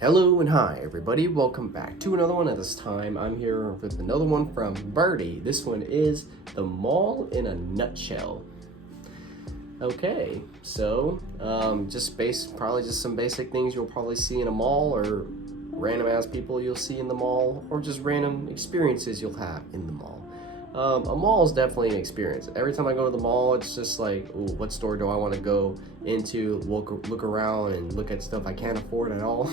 Hello and hi everybody, welcome back to another one. At this time I'm here with another one from Birdie. This one is the mall in a nutshell. Okay, so probably just some basic things you'll probably see in a mall, or random ass people you'll see in the mall, or just random experiences you'll have in the mall. A mall is definitely an experience. Every time I go to the mall, it's just like, ooh, what store do I want to go into, look around and look at stuff I can't afford at all.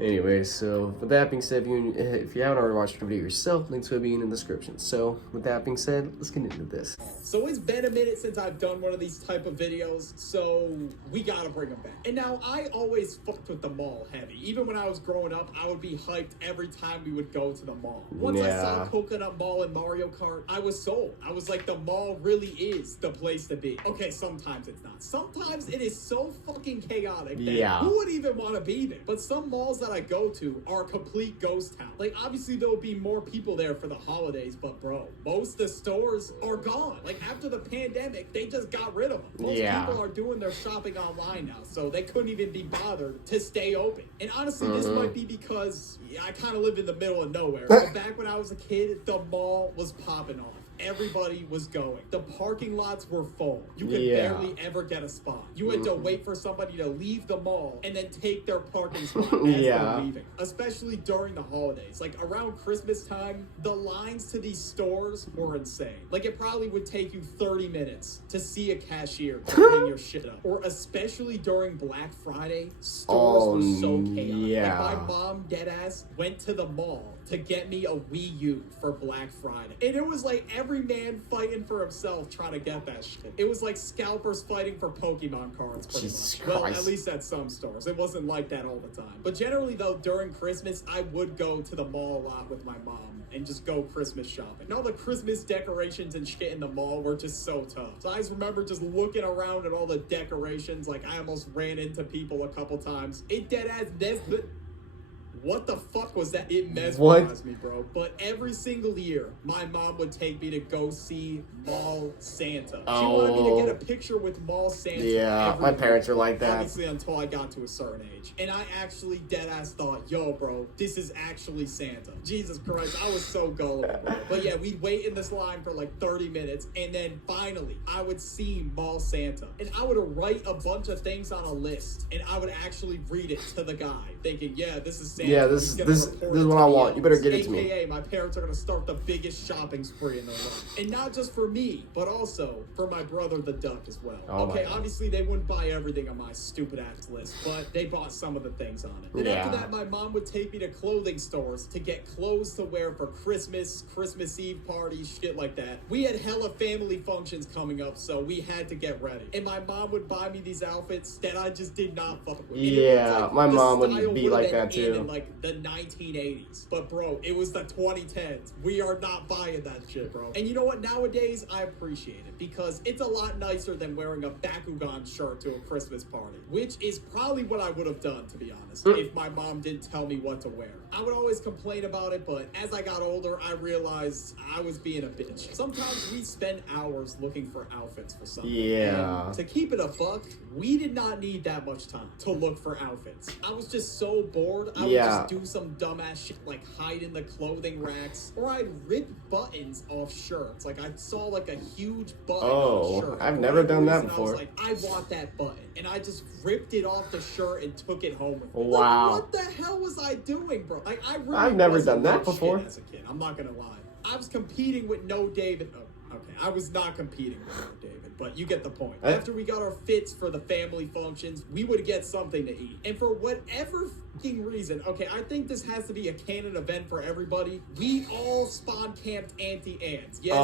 Anyway, so with that being said, if you haven't already watched the video yourself, links will be in the description. So with that being said, let's get into this. So it's been a minute since I've done one of these type of videos, so we gotta bring them back. And now, I always fucked with the mall heavy. Even when I was growing up, I would be hyped every time we would go to the mall. Once I saw Coconut Mall and Mario Kart, I was sold. I was like, the mall really is the place to be. Okay, sometimes it's not. Sometimes it is so fucking chaotic that who would even want to be there? But some malls that I go to are a complete ghost town. Like, obviously there will be more people there for the holidays, but bro, most of the stores are gone. Like, after the pandemic, they just got rid of them. Most people are doing their shopping online now, so they couldn't even be bothered to stay open. And honestly, this might be because I kind of live in the middle of nowhere. But back when I was a kid, the mall was popping off. Everybody was going. The parking lots were full. You could barely ever get a spot. You had to wait for somebody to leave the mall and then take their parking spot as they're leaving. Especially during the holidays. Like, around Christmas time, the lines to these stores were insane. Like, it probably would take you 30 minutes to see a cashier to hang your shit up. Or especially during Black Friday, stores were so chaotic. Like, my mom, deadass, went to the mall to get me a Wii U for Black Friday. And it was like every man fighting for himself trying to get that shit. It was like scalpers fighting for Pokemon cards, pretty much. Well, at least at some stores. It wasn't like that all the time. But generally, though, during Christmas, I would go to the mall a lot with my mom and just go Christmas shopping. And all the Christmas decorations and shit in the mall were just so tough. So I just remember just looking around at all the decorations. Like, I almost ran into people a couple times. It deadass what the fuck was that? It mesmerized me, bro. But every single year, my mom would take me to go see Mall Santa. She wanted me to get a picture with Mall Santa. Yeah, my parents are like that. Obviously, until I got to a certain age. And I actually deadass thought, yo, bro, this is actually Santa. Jesus Christ, I was so gullible, bro. But yeah, we'd wait in this line for like 30 minutes, and then finally, I would see Mall Santa. And I would write a bunch of things on a list, and I would actually read it to the guy, thinking, yeah, this is Santa. Yeah, this is what I want. You better get it to me. AKA, my parents are going to start the biggest shopping spree in their life. And not just for me, but also for my brother, the Duck, as well. Okay, obviously, they wouldn't buy everything on my stupid-ass list, but they bought some of the things on it. And after that, my mom would take me to clothing stores to get clothes to wear for Christmas, Christmas Eve parties, shit like that. We had hella family functions coming up, so we had to get ready. And my mom would buy me these outfits that I just did not fuck with. Yeah, my mom would be like that too. In like the 1980s. But bro, it was the 2010s. We are not buying that shit, bro. And you know what? Nowadays, I appreciate it because it's a lot nicer than wearing a Bakugan shirt to a Christmas party, which is probably what I would have done, to be honest, if my mom didn't tell me what to wear. I would always complain about it, but as I got older, I realized I was being a bitch. Sometimes we spend hours looking for outfits for something. Yeah. And to keep it a buck, we did not need that much time to look for outfits. I was just so bored. I would just do some dumbass shit like hide in the clothing racks, or I'd rip buttons off shirts. Like, I saw like a huge button on a shirt. I've never done that before. I was like, I want that button, and I just ripped it off the shirt and took it home with me. Wow. Like, what the hell was I doing, bro? Like, I've never done that before. As a kid, I'm not gonna lie. I was competing with No David. Oh, okay, I was not competing with No David, but you get the point. After we got our fits for the family functions, we would get something to eat. And for whatever fucking reason, okay, I think this has to be a canon event for everybody. We all spawn camped Auntie Anne's. Yes,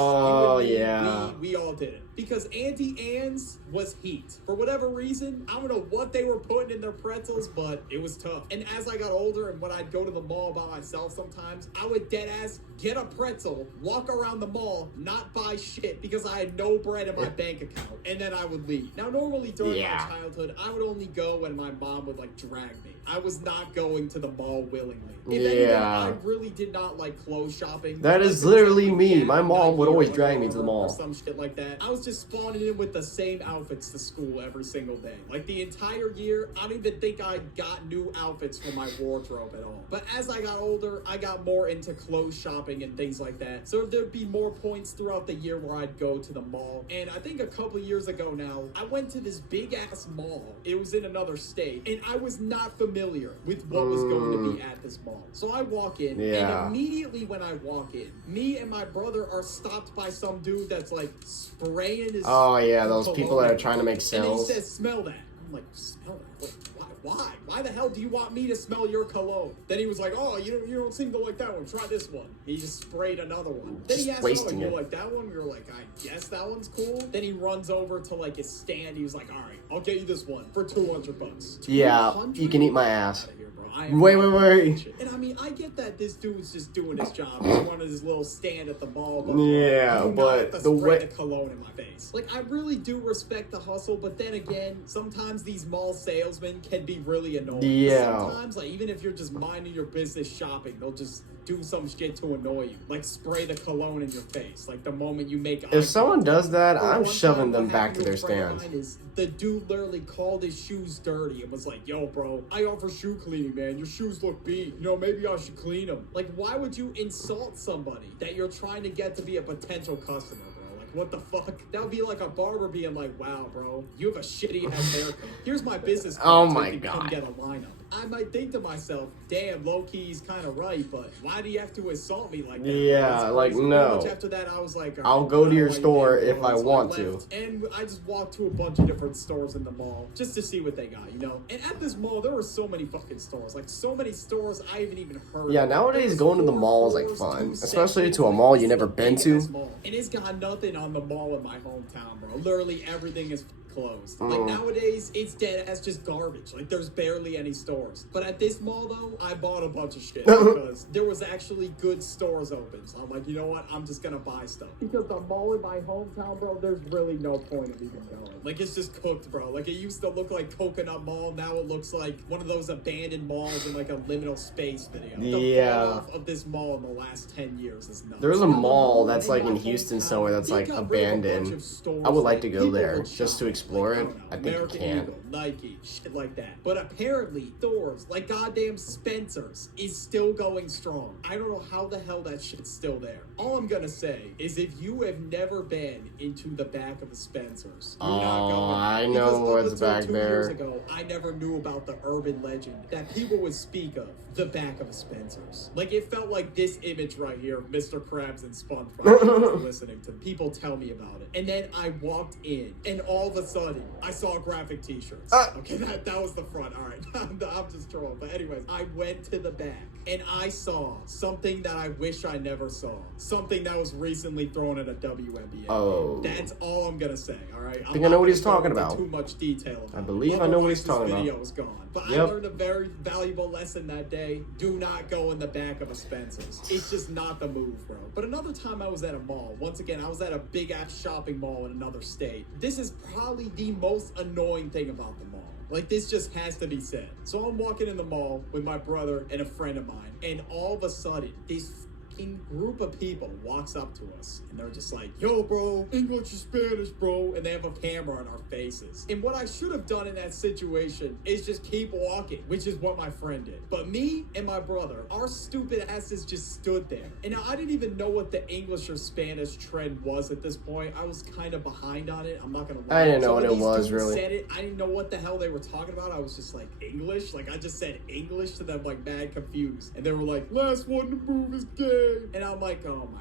we all did it. Because Auntie Anne's was heat. For whatever reason, I don't know what they were putting in their pretzels, but it was tough. And as I got older and when I'd go to the mall by myself sometimes, I would deadass get a pretzel, walk around the mall, not buy shit because I had no bread in my bank account, and then I would leave. Now, normally during my childhood, I would only go when my mom would like drag me. I was not not going to the mall willingly. If anything, Yeah. I really did not like clothes shopping. That Like, is there was literally like, me. yeah, My mom would Nike always or drag me to the Under Armour mall. or some shit like that. I was just spawning in with the same outfits to school every single day. Like the entire year, I don't even think I got new outfits for my wardrobe at all. But as I got older, I got more into clothes shopping and things like that. So there'd be more points throughout the year where I'd go to the mall. And I think a couple years ago now, I went to this big ass mall. It was in another state, and I was not familiar with what was going to be at this mall. So I walk in, Yeah. and immediately when I walk in, me and my brother are stopped by some dude that's like spraying his. Oh yeah, those cologne people that are in. trying to make And sales. he says, "Smell that." I'm like, "Smell that? Wait, why? Why the hell do you want me to smell your cologne?" Then he was like, "Oh, you don't seem to like that one. Try this one." He just sprayed another one. Then he Just asked, wasting "Oh, you it. like that one?" We were like, "I guess that one's cool." Then he runs over to like his stand. He was like, "All right, I'll get you this one for $200." Yeah, you can eat my ass. Outta here, bro. I am Wait, not wait, doing wait. that shit. And I mean, I get that this dude's just doing his job. He's running his little stand at the mall. But Yeah, do not but have to the spray way- the cologne in my face. Like, I really do respect the hustle, but then again, sometimes these mall salesmen can be really annoying. Yeah. Sometimes, like, even if you're just minding your business shopping, they'll just do some shit to annoy you. Like, spray the cologne in your face. Like, the moment you make eye If someone contact. does that, Or I'm one shoving time them what back to happened their with a friend of stands. mine is the dude literally called his shoes dirty and was like, "Yo, bro, I offer shoe cleaning, man. Your shoes look beat. You know, maybe I should clean them." Like, why would you insult somebody that you're trying to get to be a potential customer, bro? Like, what the fuck? That would be like a barber being like, "Wow, bro, you have a shitty ass haircut. Here's my business card Oh so my you can come God. get a lineup." I might think to myself, "Damn, low-key, he's kind of right, but why do you have to insult me like that?" Yeah, That's like, crazy. no. Pretty much after that, I was like, I'll "Alright, go to I don't your like store that, if bro." I So want left, to. and I just walked to a bunch of different stores in the mall just to see what they got, you know? And at this mall, there were so many fucking stores. Like, so many stores I haven't even heard Yeah, of. nowadays There was going to the 4 mall is, like, floors, fun. 2 Especially sections, to a like, mall you this never is a been big-ass to. mall. And it's got nothing on the mall in my hometown, bro. Literally everything is closed. Like, nowadays, it's dead as just garbage. Like, there's barely any stores. But at this mall, though, I bought a bunch of shit because there was actually good stores open. So I'm like, you know what? I'm just gonna buy stuff. Because the mall in my hometown, bro, there's really no point of even going. Like, it's just cooked, bro. Like, it used to look like Coconut Mall. Now it looks like one of those abandoned malls in, like, a liminal space video. The Yeah. fall off of this mall in the last 10 years is nuts. There's a The mall that's, like, my in Houston hometown, somewhere that's, they like, got rid of a bunch abandoned. of stores I would like that to go people there would just to shop. explore Like, it. don't know, I think you American can. Eagle, Nike, shit like that. But apparently, stores like goddamn Spencer's is still going strong. I don't know how the hell that shit's still there. All I'm gonna say is if you have never been into the back of a Spencer's, you're not going. I know Because up what's until back 2 there. years ago, I never knew about the urban legend that people would speak of, the back of a Spencer's. Like, it felt like this image right here of Mr. Krabs and SpongeBob I was listening to people tell me about it. And then I walked in, and all of a sudden, I saw graphic t-shirts. Okay, that was the front. All right, I'm just trolling. But anyways, I went to the back, and I saw something that I wish I never saw. Something that was recently thrown at a WNBA. Oh. That's all I'm gonna say, all right? think I know what he's talking Into about. Too much detail about I believe it. I know what he's Otherwise, talking this about. video is gone. But I Yep. learned a very valuable lesson that day. Do not go in the back of a Spencer's. It's just not the move, bro. But another time I was at a mall. Once again, I was at a big-ass shopping mall in another state. This is probably the most annoying thing about the mall. Like, this just has to be said. So I'm walking in the mall with my brother and a friend of mine, and all of a sudden, this fucking group of people walks up to us, and they're just like, "Yo, bro, English or Spanish, bro?" And they have a camera on our faces. And what I should have done in that situation is just keep walking, which is what my friend did. But me and my brother, our stupid asses just stood there. And now I didn't even know what the English or Spanish trend was at this point. I was kind of behind on it. I'm not gonna lie. I didn't know So what when it these was, dudes really. said it, I didn't know what the hell they were talking about. I was just like, English? Like, I just said English to them, like, mad confused. And they were like, "Last one to move is gay." And I'm like, oh my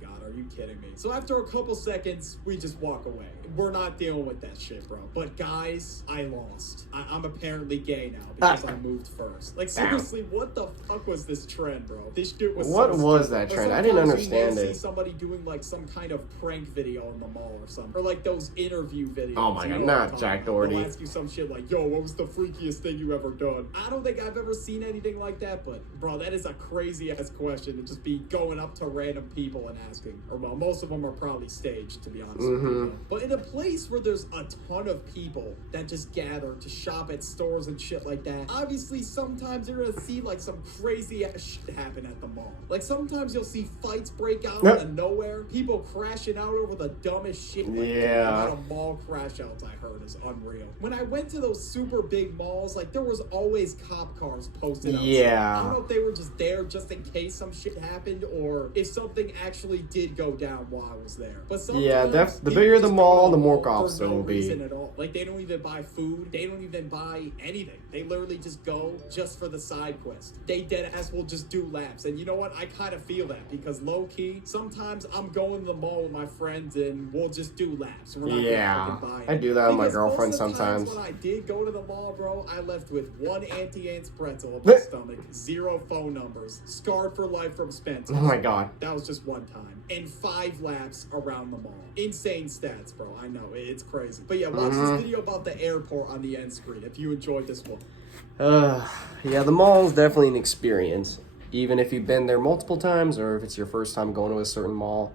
God, are you kidding me? So after a couple seconds, we just walk away. We're not dealing with that shit, bro. But guys, I lost. I'm apparently gay now because I moved first. Like, seriously, what the fuck was this trend, bro? This shit was What so was stupid. that Or trend? I didn't sometimes you may understand see it. somebody doing like some kind of prank video in the mall or something. Or like those interview videos. Oh my You God, know not what I'm talking Jack about. Doherty. They'll ask you some shit like, "Yo, what was the freakiest thing you ever done?" I don't think I've ever seen anything like that, but bro, that is a crazy ass question to just be going up to random people and asking. game. Or, well, most of them are probably staged, to be honest with Mm-hmm. you. But in a place where there's a ton of people that just gather to shop at stores and shit like that, obviously sometimes you're gonna see like some crazy ass shit happen at the mall. Like sometimes you'll see fights break out out of nowhere, people crashing out over the dumbest shit. Like, Yeah. the amount of mall crash outs I heard is unreal. When I went to those super big malls, like there was always cop cars posted outside. Yeah. I don't know if they were just there just in case some shit happened or if something actually did go down while I was there. But sometimes Yeah, the people bigger the just mall, go the more for cops there no will be. reason at all. Like they don't even buy food, they don't even buy anything. They literally just go just for the side quest. They dead ass will just do laps. And you know what? I kind of feel that because low key, sometimes I'm going to the mall with my friends and we'll just do laps. We're not Yeah, gonna fucking buy I do that with my because girlfriend most of the times sometimes. when I did go to the mall, bro, I left with one Auntie Anne's pretzel in my stomach, 0 phone numbers, scarred for life from Spencer. Oh my god. That was just one time. And 5 laps around the mall. Insane stats, bro. I know. It's crazy. But yeah, watch this video about the airport on the end screen if you enjoyed this one. Yeah, the mall is definitely an experience. Even if you've been there multiple times or if it's your first time going to a certain mall,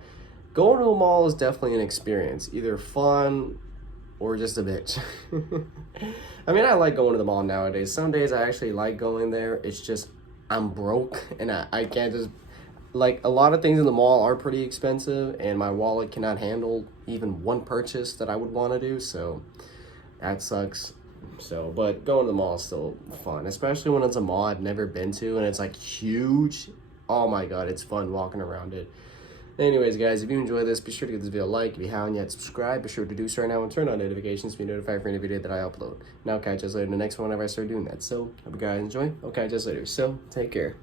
going to a mall is definitely an experience. Either fun or just a bitch. I mean, I like going to the mall nowadays. Some days I actually like going there. It's just I'm broke and I can't just... Like, a lot of things in the mall are pretty expensive and my wallet cannot handle even one purchase that I would want to do, so that sucks. So, but going to the mall is still fun, especially when it's a mall I've never been to and it's like huge. Oh my god, it's fun walking around it. Anyways, guys, if you enjoyed this, be sure to give this video a like. If you haven't yet, subscribe. Be sure to do so right now and turn on notifications to be notified for any video that I upload. And I'll catch you guys later in the next one whenever I start doing that. So, hope you guys enjoy. I'll catch you guys later. So, take care.